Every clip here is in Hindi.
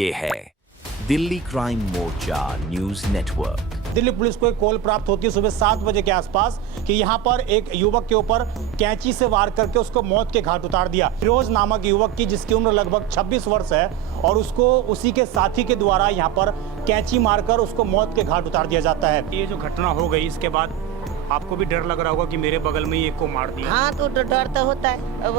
ये है दिल्ली क्राइम मोर्चा न्यूज नेटवर्क। दिल्ली पुलिस को एक कॉल प्राप्त होती है सुबह 7 बजे के आसपास कि यहाँ पर एक युवक के ऊपर कैंची से वार करके उसको मौत के घाट उतार दिया। फिरोज नामक युवक की, जिसकी उम्र लगभग 26 वर्ष है, और उसको उसी के साथी के द्वारा यहाँ पर कैंची मारकर उसको मौत के घाट उतार दिया जाता है। ये जो घटना हो गई, इसके बाद आपको भी डर लग रहा होगा कि मेरे बगल में ही एक को मार दिया। हाँ, तो डर तो होता है। अब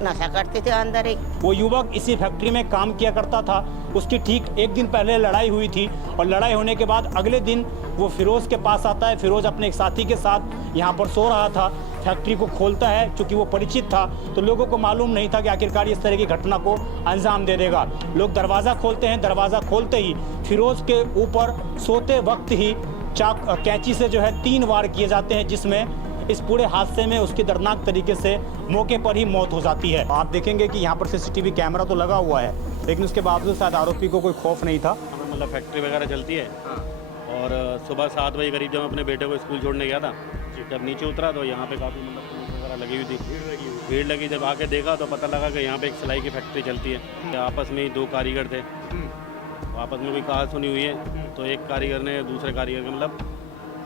नशा करते थे अंदर ही। वो युवक इसी फैक्ट्री में काम किया करता था। उसकी ठीक एक दिन पहले लड़ाई हुई थी और लड़ाई होने के बाद अगले दिन वो फिरोज के पास आता है। फिरोज अपने एक साथी के साथ यहाँ पर सो रहा था। फैक्ट्री को खोलता है, चूंकि वो परिचित था तो लोगों को मालूम नहीं था कि आखिरकार इस तरह की घटना को अंजाम दे देगा। लोग दरवाज़ा खोलते हैं। दरवाज़ा खोलते ही फिरोज के ऊपर सोते वक्त ही कैंची से जो है 3 वार किए जाते हैं, जिसमें इस पूरे हादसे में उसकी दर्दनाक तरीके से मौके पर ही मौत हो जाती है। आप देखेंगे कि यहाँ पर सीसीटीवी कैमरा तो लगा हुआ है, लेकिन उसके बावजूद शायद आरोपी को कोई खौफ नहीं था। मतलब फैक्ट्री वगैरह चलती है और सुबह 7 बजे करीब जब मैं अपने बेटे को स्कूल छोड़ने गया था, जब नीचे उतरा तो यहाँ पे काफ़ी मतलब पुलिस वगैरह लगी हुई थी, भीड़ लगी। जब आके देखा तो पता लगा कि यहाँ पे एक सिलाई की फैक्ट्री चलती है। आपस में ही 2 कारीगर थे, आपस में कोई कहा सुनी हुई है, तो एक कारीगर ने दूसरे कारीगर के मतलब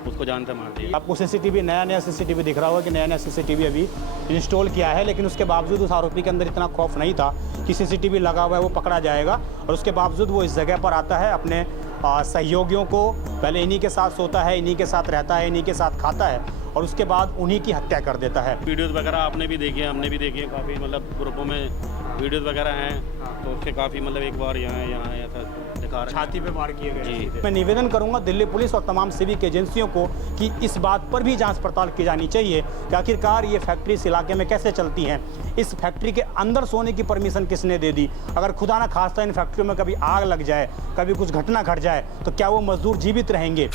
उसको जान से मार दिया। आपको सीसीटीवी नया सीसीटीवी दिख रहा होगा कि नया सीसीटीवी अभी इंस्टॉल किया है, लेकिन उसके बावजूद उस आरोपी के अंदर इतना खौफ नहीं था कि सीसीटीवी लगा हुआ है वो पकड़ा जाएगा, और उसके बावजूद वो इस जगह पर आता है। अपने सहयोगियों को पहले इन्हीं के साथ सोता है, इन्हीं के साथ रहता है, इन्हीं के साथ खाता है, और उसके बाद उन्हीं की हत्या कर देता है। वीडियोज़ वगैरह आपने भी देखी है, हमने भी देखी है, काफ़ी मतलब ग्रुपों में वीडियोज़ वगैरह हैं, तो उससे काफ़ी मतलब एक बार यहाँ ऐसा दिखा रहा है, छाती पे मार किए गए। जी। मैं निवेदन करूंगा दिल्ली पुलिस और तमाम सिविक एजेंसियों को कि इस बात पर भी जांच पड़ताल की जानी चाहिए कि आखिरकार ये फैक्ट्री इस इलाके में कैसे चलती हैं। इस फैक्ट्री के अंदर सोने की परमिशन किसने दे दी? अगर खुदा ना खास्ता इन फैक्ट्रियों में कभी आग लग जाए, कभी कुछ घटना घट जाए, तो क्या वो मजदूर जीवित रहेंगे?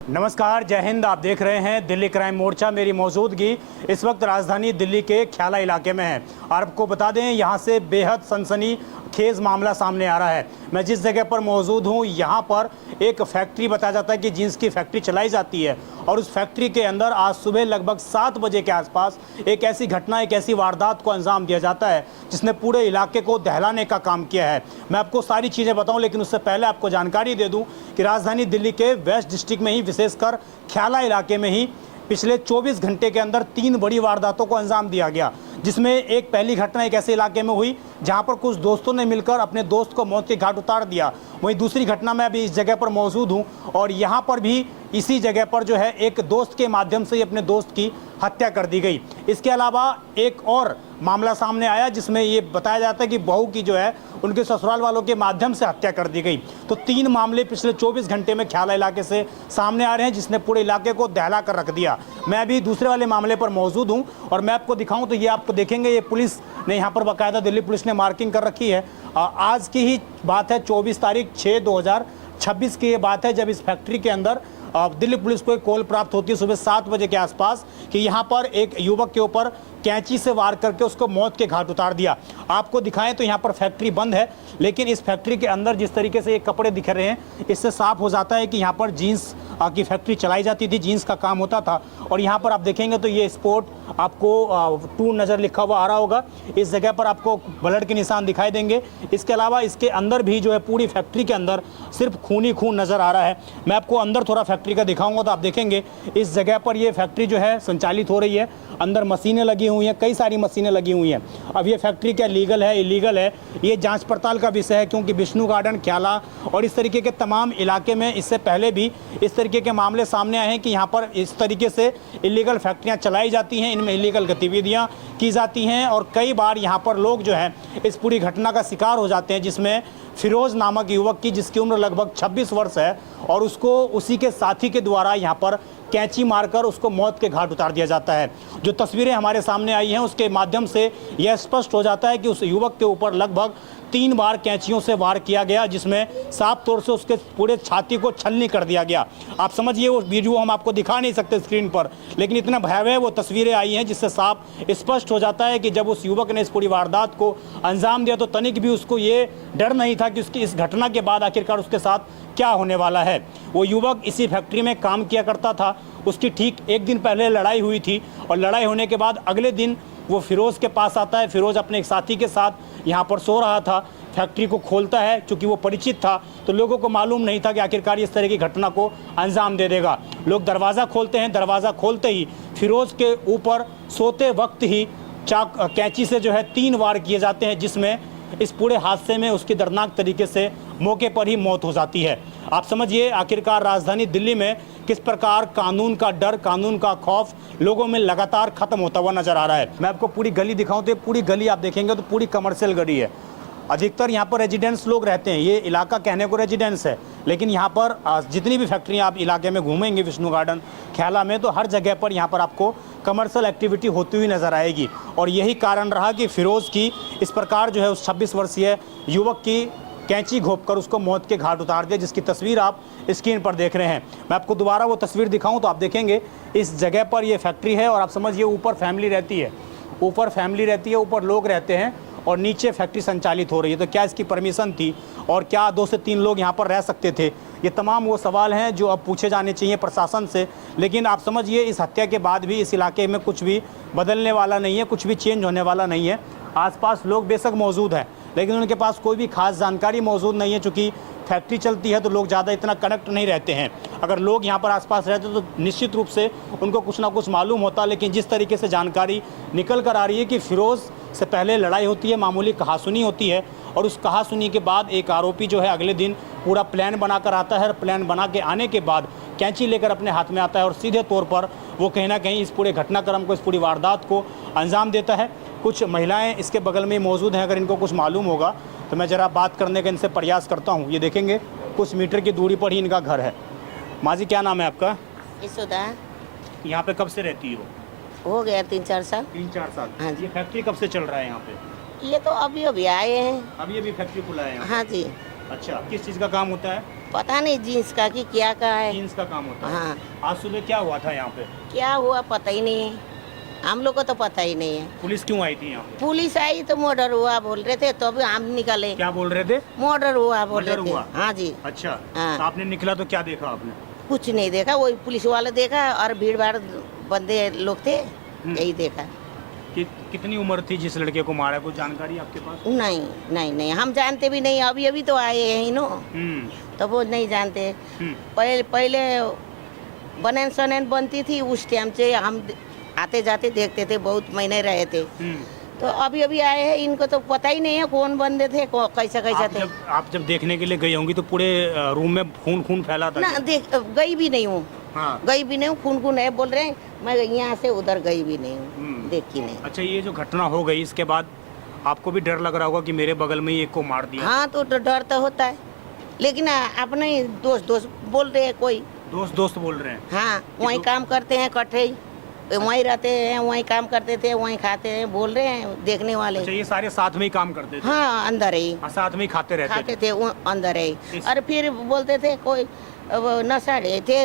नमस्कार, जय हिंद। आप देख रहे हैं दिल्ली क्राइम मोर्चा। मेरी मौजूदगी इस वक्त राजधानी दिल्ली के ख्याला इलाके में है, और आपको बता दें यहाँ से बेहद सनसनीखेज मामला सामने आ रहा है। मैं जिस जगह पर मौजूद हूँ, यहाँ पर एक फैक्ट्री बताया जाता है कि जींस की फैक्ट्री चलाई जाती है, और उस फैक्ट्री के अंदर आज सुबह लगभग 7 बजे के आसपास एक ऐसी घटना, एक ऐसी वारदात को अंजाम दिया जाता है जिसने पूरे इलाके को दहलाने का काम किया है। मैं आपको सारी चीज़ें बताऊं, लेकिन उससे पहले आपको जानकारी दे दूं कि राजधानी दिल्ली के वेस्ट डिस्ट्रिक्ट में ही, विशेषकर ख्याला इलाके में ही पिछले 24 घंटे के अंदर 3 बड़ी वारदातों को अंजाम दिया गया, जिसमें एक पहली घटना एक ऐसे इलाके में हुई जहां पर कुछ दोस्तों ने मिलकर अपने दोस्त को मौत के घाट उतार दिया। वहीं दूसरी घटना में अभी इस जगह पर मौजूद हूं, और यहां पर भी इसी जगह पर जो है एक दोस्त के माध्यम से अपने दोस्त की हत्या कर दी गई। इसके अलावा एक और मामला सामने आया जिसमें ये बताया जाता है कि बहू की जो है उनके ससुराल वालों के माध्यम से हत्या कर दी गई। तो 3 मामले पिछले 24 घंटे में ख्याला इलाके से सामने आ रहे हैं, जिसने पूरे इलाके को दहला कर रख दिया। मैं अभी दूसरे वाले मामले पर मौजूद हूं, और मैं आपको दिखाऊं तो ये आपको देखेंगे, ये पुलिस ने यहाँ पर बाकायदा दिल्ली पुलिस ने मार्किंग कर रखी है। आज की ही बात है, 24 तारीख 6/2026 की ये बात है, जब इस फैक्ट्री के अंदर दिल्ली पुलिस को एक कॉल प्राप्त होती है सुबह 7 बजे के आसपास कि यहाँ पर एक युवक के ऊपर कैंची से वार करके उसको मौत के घाट उतार दिया। आपको दिखाएं तो यहाँ पर फैक्ट्री बंद है, लेकिन इस फैक्ट्री के अंदर जिस तरीके से ये कपड़े दिख रहे हैं, इससे साफ हो जाता है कि यहाँ पर जीन्स की फैक्ट्री चलाई जाती थी, जीन्स का काम होता था। और यहाँ पर आप देखेंगे तो ये स्पोर्ट आपको 2 नज़र लिखा हुआ आ रहा होगा। इस जगह पर आपको ब्लड के निशान दिखाई देंगे। इसके अलावा इसके अंदर भी जो है पूरी फैक्ट्री के अंदर सिर्फ खून ही खून नज़र आ रहा है। मैं आपको अंदर थोड़ा फैक्ट्री का दिखाऊंगा तो आप देखेंगे इस जगह पर ये फैक्ट्री जो है संचालित हो रही है। अंदर मशीनें लगी हुई हैं, कई सारी मशीनें लगी हुई हैं। अब ये फैक्ट्री क्या लीगल है, इलीगल है, ये जांच पड़ताल का विषय है, क्योंकि विष्णु गार्डन, ख्याला और इस तरीके के तमाम इलाके में इससे पहले भी इस तरीके के मामले सामने आए हैं कि यहाँ पर इस तरीके से इलीगल फैक्ट्रियाँ चलाई जाती हैं, इनमें इलीगल गतिविधियाँ की जाती हैं, और कई बार यहाँ पर लोग जो हैं इस पूरी घटना का शिकार हो जाते हैं, जिसमें फिरोज नामक युवक की, जिसकी उम्र लगभग 26 वर्ष है, और उसको उसी के साथी के द्वारा यहाँ पर कैंची मारकर उसको मौत के घाट उतार दिया जाता है। जो तस्वीरें हमारे सामने आई हैं उसके माध्यम से यह स्पष्ट हो जाता है कि उस युवक के ऊपर लगभग 3 बार कैंचियों से वार किया गया, जिसमें साफ तौर से उसके पूरे छाती को छलनी कर दिया गया। आप समझिए, वो वीडियो हम आपको दिखा नहीं सकते स्क्रीन पर, लेकिन इतना भयावह वो तस्वीरें आई हैं जिससे साफ स्पष्ट हो जाता है कि जब उस युवक ने इस पूरी वारदात को अंजाम दिया तो तनिक भी उसको ये डर नहीं था कि उसकी इस घटना के बाद आखिरकार उसके साथ क्या होने वाला है। वो युवक इसी फैक्ट्री में काम किया करता था। उसकी ठीक एक दिन पहले लड़ाई हुई थी, और लड़ाई होने के बाद अगले दिन वो फिरोज़ के पास आता है। फिरोज़ अपने एक साथी के साथ यहाँ पर सो रहा था। फैक्ट्री को खोलता है, चूँकि वो परिचित था तो लोगों को मालूम नहीं था कि आखिरकार इस तरह की घटना को अंजाम दे देगा। लोग दरवाज़ा खोलते हैं, दरवाज़ा खोलते ही फिरोज़ के ऊपर सोते वक्त ही कैंची से जो है 3 वार किए जाते हैं, जिसमें इस पूरे हादसे में उसकी दर्दनाक तरीके से मौके पर ही मौत हो जाती है। आप समझिए आखिरकार राजधानी दिल्ली में किस प्रकार कानून का डर, कानून का खौफ लोगों में लगातार खत्म होता हुआ नजर आ रहा है। मैं आपको पूरी गली दिखाऊं तो पूरी गली आप देखेंगे तो पूरी कमर्शियल गली है। अधिकतर यहाँ पर रेजिडेंट्स लोग रहते हैं। ये इलाका कहने को रेजिडेंस है, लेकिन यहाँ पर जितनी भी फैक्ट्रियाँ आप इलाके में घूमेंगे विष्णु गार्डन, ख्याला में, तो हर जगह पर यहाँ पर आपको कमर्शियल एक्टिविटी होती हुई नज़र आएगी। और यही कारण रहा कि फिरोज़ की इस प्रकार जो है उस 26 वर्षीय युवक की कैंची घोंपकर उसको मौत के घाट उतार दिया, जिसकी तस्वीर आप स्क्रीन पर देख रहे हैं। मैं आपको दोबारा वो तस्वीर दिखाऊं तो आप देखेंगे इस जगह पर ये फैक्ट्री है और आप समझिए ऊपर फैमिली रहती है, ऊपर फैमिली रहती है, ऊपर लोग रहते हैं और नीचे फैक्ट्री संचालित हो रही है। तो क्या इसकी परमिशन थी और क्या 2 से 3 लोग यहाँ पर रह सकते थे? ये तमाम वो सवाल हैं जो अब पूछे जाने चाहिए प्रशासन से। लेकिन आप समझिए इस हत्या के बाद भी इस इलाके में कुछ भी बदलने वाला नहीं है, कुछ भी चेंज होने वाला नहीं है। आसपास लोग बेशक मौजूद हैं, लेकिन उनके पास कोई भी खास जानकारी मौजूद नहीं है। चूँकि फैक्ट्री चलती है तो लोग ज़्यादा इतना कनेक्ट नहीं रहते हैं। अगर लोग यहाँ पर आसपास रहते तो निश्चित रूप से उनको कुछ ना कुछ मालूम होता। लेकिन जिस तरीके से जानकारी निकल कर आ रही है कि फिरोज़ से पहले लड़ाई होती है, मामूली कहासुनी होती है, और उस कहासुनी के बाद एक आरोपी जो है अगले दिन पूरा प्लान बनाकर आता है। प्लान बना के आने के बाद कैंची लेकर अपने हाथ में आता है और सीधे तौर पर वो कहीं ना कहीं इस पूरे घटनाक्रम को, इस पूरी वारदात को अंजाम देता है। कुछ महिलाएं इसके बगल में मौजूद हैं, अगर इनको कुछ मालूम होगा तो मैं ज़रा बात करने का इनसे प्रयास करता हूँ। ये देखेंगे कुछ मीटर की दूरी पर ही इनका घर है। माँ जी, क्या नाम है आपका? यशोदा। यहाँ पे कब से रहती हो गया 3-4 साल। 3-4 साल। हाँ जी। ये फैक्ट्री कब से चल रहा है यहाँ पे? ये तो अभी अभी आए हैं। अभी फैक्ट्री खुला है यहाँ? हाँ जी। अच्छा, किस चीज़ का काम होता है? पता नहीं जीन्स का कि क्या का है। जीन्स का काम होता है। हाँ। आज सुबह क्या हुआ था यहाँ पे? क्या हुआ पता ही नहीं है, हम लोग को तो पता ही नहीं है। पुलिस क्यों आई थी यहाँ पे? पुलिस आई तो मर्डर हुआ बोल रहे थे, तो अभी हम निकले। क्या बोल रहे थे? मर्डर हुआ बोल मर्डर रहे थे। हुआ? हाँ जी। अच्छा। हाँ। तो आपने निकला तो क्या देखा आपने? कुछ नहीं देखा, वही पुलिस वाले देखा और भीड़ भाड़ बंदे लोग थे, यही देखा। कितनी उम्र थी जिस लड़के को मारा? कोई जानकारी आपके पास? नहीं नहीं नहीं, हम जानते भी नहीं, अभी अभी तो आए हैं नो, तो वो नहीं जानते। पहले बनन सनन बनती थी, उस टाइम से हम आते जाते देखते थे, बहुत महीने रहे थे। तो अभी अभी आए हैं, इनको तो पता ही नहीं है कौन बंदे थे, कैसा थे। आप जब देखने के लिए गई होंगी तो पूरे रूम में खून फैला था? ना देख, गई भी नहीं हूँ। हाँ। गई भी नहीं हूँ, खून है बोल रहे हैं, मैं यहाँ से उधर गई भी नहीं हूँ, देखी नहीं। अच्छा, ये जो घटना हो गई इसके बाद आपको भी डर लग रहा होगा कि मेरे बगल में ही एक को मार दिया? हाँ, तो डर तो होता है, लेकिन अपने दोस्त बोल रहे हैं, कोई दोस्त बोल रहे हैं। हाँ, वहीं काम करते हैं इकट्ठे, वहीं रहते हैं, वहीं काम करते थे, वहीं खाते हैं, बोल रहे हैं देखने वाले। अच्छा, ये सारे साथ में ही काम करते थे? हाँ, अंदर ही साथ में ही खाते थे अंदर ही। और फिर बोलते थे कोई नशा थे,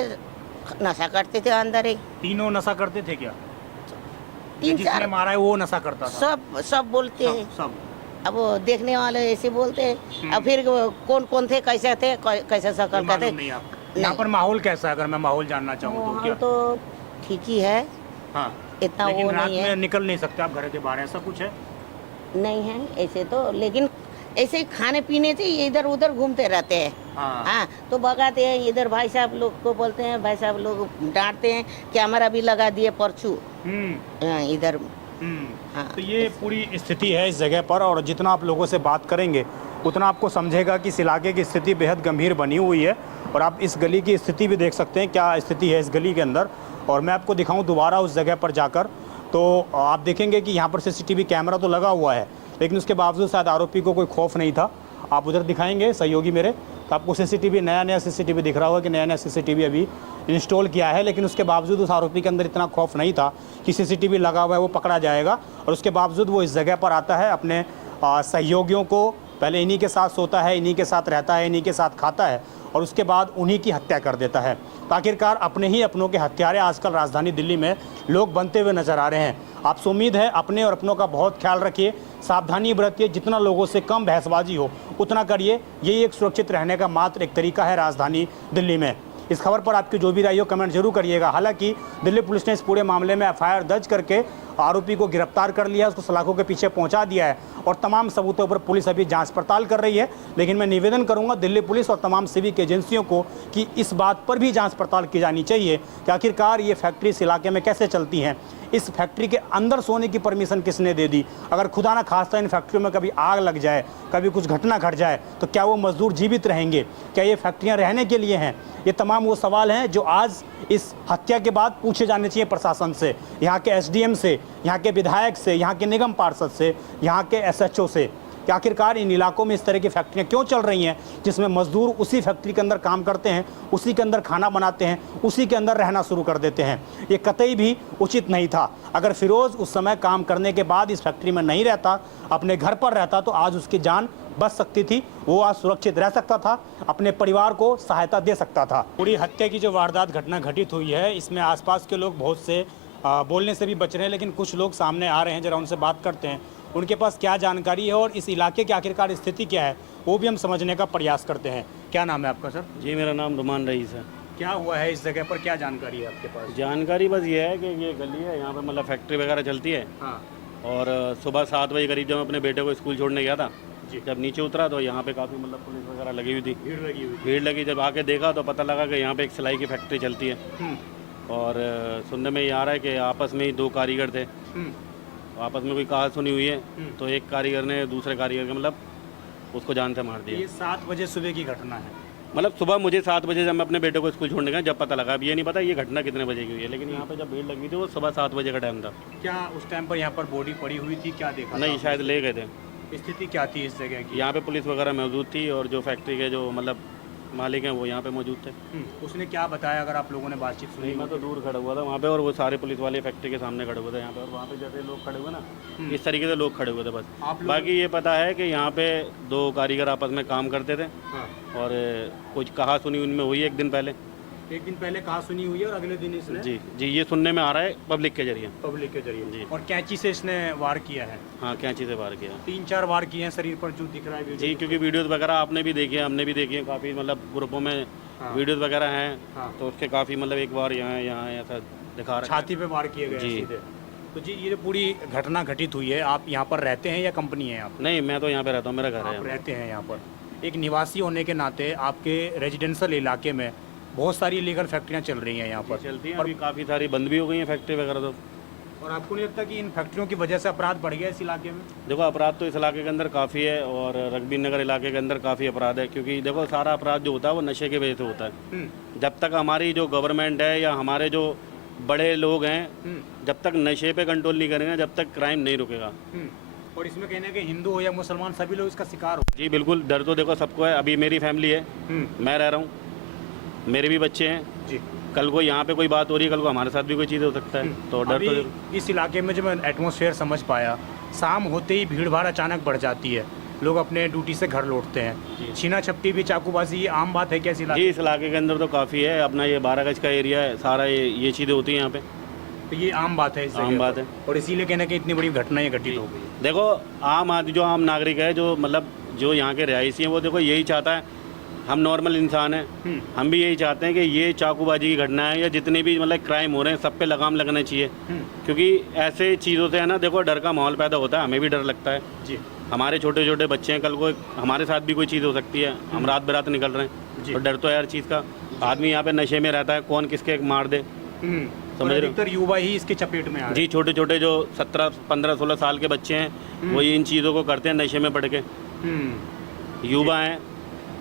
नशा करते थे अंदर ही। तीनों नशा करते थे क्या? 3-4 जिसने मारा है वो नशा करता था? सब बोलते हैं। सब। अब वो देखने वाले ऐसे बोलते हैं। अब फिर कौन थे, कैसे थे, कैसे शकल का थे। यहाँ पर माहौल कैसा है, अगर मैं माहौल जानना चाहूँ तो? क्या तो ठीक ही है। हाँ, इतना लेकिन वो रात नहीं है। में निकल नहीं सकते आप घर के बाहर, ऐसा कुछ है? नहीं है ऐसे तो, लेकिन ऐसे खाने पीने से इधर उधर घूमते रहते हैं। हाँ, तो भगाते हैं इधर। भाई साहब लोग को बोलते हैं, भाई साहब लोग डांटते हैं कि हमारा भी लगा दिए परचू इधर। हाँ। तो ये पूरी स्थिति है इस जगह पर, और जितना आप लोगों से बात करेंगे उतना आपको समझेगा कि इस इलाके की स्थिति बेहद गंभीर बनी हुई है। और आप इस गली की स्थिति भी देख सकते हैं, क्या स्थिति है इस गली के अंदर। और मैं आपको दिखाऊं दोबारा उस जगह पर जाकर, तो आप देखेंगे कि यहाँ पर CCTV कैमरा तो लगा हुआ है, लेकिन उसके बावजूद शायद आरोपी को कोई खौफ नहीं था। आप उधर दिखाएंगे सहयोगी मेरे, तो आपको CCTV नया CCTV दिख रहा होगा कि नया CCTV अभी इंस्टॉल किया है, लेकिन उसके बावजूद उस आरोपी के अंदर इतना खौफ नहीं था कि CCTV लगा हुआ है वो पकड़ा जाएगा। और उसके बावजूद वो इस जगह पर आता है, अपने सहयोगियों को पहले इन्हीं के साथ सोता है, इन्हीं के साथ रहता है, इन्हीं के साथ खाता है, और उसके बाद उन्हीं की हत्या कर देता है। तो आखिरकार अपने ही अपनों के हत्यारे आजकल राजधानी दिल्ली में लोग बनते हुए नजर आ रहे हैं। आपसे उम्मीद है अपने और अपनों का बहुत ख्याल रखिए, सावधानी बरतिए, जितना लोगों से कम बहसबाजी हो उतना करिए। यही एक सुरक्षित रहने का मात्र एक तरीका है राजधानी दिल्ली में। इस खबर पर आपकी जो भी राय हो कमेंट जरूर करिएगा। हालांकि दिल्ली पुलिस ने इस पूरे मामले में FIR दर्ज करके आरोपी को गिरफ्तार कर लिया, उसको सलाखों के पीछे पहुंचा दिया है और तमाम सबूतों पर पुलिस अभी जांच पड़ताल कर रही है। लेकिन मैं निवेदन करूंगा दिल्ली पुलिस और तमाम सिविक एजेंसियों को कि इस बात पर भी जांच पड़ताल की जानी चाहिए कि आखिरकार ये फैक्ट्री इस इलाके में कैसे चलती हैं, इस फैक्ट्री के अंदर सोने की परमिशन किसने दे दी, अगर खुदा ना खास्ता इन फैक्ट्रियों में कभी आग लग जाए, कभी कुछ घटना घट जाए तो क्या वो मजदूर जीवित रहेंगे, क्या ये फैक्ट्रियां रहने के लिए हैं? ये तमाम वो सवाल हैं जो आज इस हत्या के बाद पूछे जाने चाहिए प्रशासन से, यहाँ के एसडीएम से, यहाँ के विधायक से, यहाँ के निगम पार्षद से, यहाँ के एसएचओ से कि आखिरकार इन इलाकों में इस तरह की फैक्ट्रियाँ क्यों चल रही हैं जिसमें मजदूर उसी फैक्ट्री के अंदर काम करते हैं, उसी के अंदर खाना बनाते हैं, उसी के अंदर रहना शुरू कर देते हैं। ये कतई भी उचित नहीं था। अगर फिरोज़ उस समय काम करने के बाद इस फैक्ट्री में नहीं रहता, अपने घर पर रहता, तो आज उसकी जान बच सकती थी, वो आज सुरक्षित रह सकता था, अपने परिवार को सहायता दे सकता था। पूरी हत्या की जो वारदात घटना घटित हुई है इसमें आसपास के लोग बहुत से बोलने से भी बच रहे हैं, लेकिन कुछ लोग सामने आ रहे हैं, जरा उनसे बात करते हैं, उनके पास क्या जानकारी है और इस इलाके की आखिरकार स्थिति क्या है वो भी हम समझने का प्रयास करते हैं। क्या नाम है आपका सर? जी मेरा नाम रुमान रईस है। क्या हुआ है इस जगह पर, क्या जानकारी है आपके पास? जानकारी बस ये है कि ये गली है, यहाँ पे मतलब फैक्ट्री वगैरह चलती है। हाँ। और सुबह 7 बजे करीब जब मैं अपने बेटे को स्कूल छोड़ने गया था, जी। जब नीचे उतरा तो यहाँ पे काफ़ी मतलब पुलिस वगैरह लगी हुई थी, भीड़ लगी। जब आके देखा तो पता लगा कि यहाँ पे एक सिलाई की फैक्ट्री चलती है। और सुनने में ये आ रहा है कि आपस में ही 2 कारीगर थे, आपस में कोई कहा सुनी हुई है, तो एक कारीगर ने दूसरे कारीगर के मतलब उसको जान से मार दिया। ये 7 बजे सुबह की घटना है। मतलब सुबह मुझे 7 बजे जब मैं अपने बेटे को स्कूल छोड़ने गया जब पता लगा, अब ये नहीं पता ये घटना कितने बजे की हुई है, लेकिन यहाँ पे जब भीड़ लगी थी वो सुबह 7 बजे का टाइम था। क्या उस टाइम पर यहाँ पर बॉडी पड़ी हुई थी, क्या देखा? नहीं, शायद ले गए थे। स्थिति क्या थी इस जगह की? यहाँ पे पुलिस वगैरह मौजूद थी और जो फैक्ट्री के जो मतलब मालिक हैं वो यहाँ पे मौजूद थे। उसने क्या बताया, अगर आप लोगों ने बातचीत सुनी? मैं तो दूर खड़ा हुआ था वहाँ पे और वो सारे पुलिस वाले फैक्ट्री के सामने खड़े हुए थे यहाँ पे, और वहाँ पे जैसे लोग खड़े हुए ना इस तरीके से लोग खड़े हुए थे बस। बाकी ये पता है कि यहाँ पे 2 कारीगर आपस में काम करते थे। हाँ। और कुछ कहा सुनी उनमें हुई एक दिन पहले कहा सुनी हुई है और अगले दिन इसने? जी ये सुनने में आ रहा है पब्लिक के जरिए जी। और कैंची से इसने वार किया है? हाँ, कैंची से वार किया। 3-4 वार किए हैं शरीर पर, जो दिख रहा है जी, क्योंकि वीडियोस वगैरह आपने भी देखी है, हमने भी देखी है, काफ़ी मतलब ग्रुपों में वीडियोस वगैरह हैं। हाँ। तो उसके काफ़ी मतलब एक बार यहाँ ऐसा दिखा रहा है, छाती पे वार किए गए सीधे। तो जी ये जो पूरी घटना घटित हुई है, आप यहाँ पर रहते हैं या कंपनी है आप? नहीं, मैं तो यहाँ पे रहता हूँ, मेरा घर है। आप रहते हैं यहाँ पर। एक निवासी होने के नाते आपके रेजिडेंशियल इलाके में बहुत सारी इलीगल फैक्ट्रियाँ चल रही हैं यहाँ पर चलती हैं, अभी काफ़ी सारी बंद भी हो गई हैं फैक्ट्री वगैरह तो। और आपको नहीं लगता कि इन फैक्ट्रियों की वजह से अपराध बढ़ गया इस इलाके में? देखो, अपराध तो इस इलाके के अंदर काफ़ी है और रग्बी नगर इलाके के अंदर काफ़ी अपराध है, क्योंकि देखो सारा अपराध जो होता है वो नशे की वजह से होता है। जब तक हमारी जो गवर्नमेंट है या हमारे जो बड़े लोग हैं जब तक नशे पे कंट्रोल नहीं करेंगे जब तक क्राइम नहीं रुकेगा। और इसमें कहना है कि हिंदू हो या मुसलमान सभी लोग इसका शिकार हो। जी बिल्कुल, डर तो देखो सबको है। अभी मेरी फैमिली है, मैं रह रहा हूँ, मेरे भी बच्चे हैं जी। कल को यहाँ पे कोई बात हो रही है, कल को हमारे साथ भी कोई चीज़ हो सकता है, तो डर तो। इस इलाके में जो मैं एटमॉस्फेयर समझ पाया, शाम होते ही भीड़ भाड़ अचानक बढ़ जाती है, लोग अपने ड्यूटी से घर लौटते हैं, छीना छपटी भी, चाकूबाजी, ये आम बात है क्या इस इलाके? जी, इस इलाके के अंदर तो काफ़ी है। अपना ये 12 गज का एरिया है सारा, ये चीज़ें होती हैं यहाँ पे, तो ये आम बात है इस आम बात है। और इसीलिए कहना कि इतनी बड़ी घटना ये घटित हो गई। देखो, आम आदमी जो आम नागरिक है, जो मतलब जो यहाँ के रिहायशी हैं, वो देखो यही चाहता है, हम नॉर्मल इंसान हैं, हम भी यही चाहते हैं कि ये चाकूबाजी की घटना है या जितने भी मतलब क्राइम हो रहे हैं सब पे लगाम लगना चाहिए, क्योंकि ऐसे चीज़ों से है ना, देखो डर का माहौल पैदा होता है, हमें भी डर लगता है जी। हमारे छोटे छोटे बच्चे हैं, कल को हमारे साथ भी कोई चीज़ हो सकती है, हम रात बेरात निकल रहे हैं, तो डर तो है हर चीज़ का। आदमी यहाँ पे नशे में रहता है, कौन किसके मार दे, समझ रहे हो? अधिकतर युवा ही इसके चपेट में आ रहे हैं। जी, छोटे छोटे जो 17, 15, 16 साल के बच्चे हैं वो इन चीज़ों को करते हैं नशे में पड़ के, युवा हैं।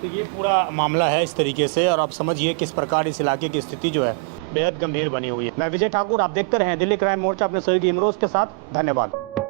तो ये पूरा मामला है इस तरीके से, और आप समझिए किस प्रकार इस इलाके की स्थिति जो है बेहद गंभीर बनी हुई है। मैं विजय ठाकुर, आप देखते रहें दिल्ली क्राइम मोर्चा अपने सहयोगी इमरोज के साथ। धन्यवाद।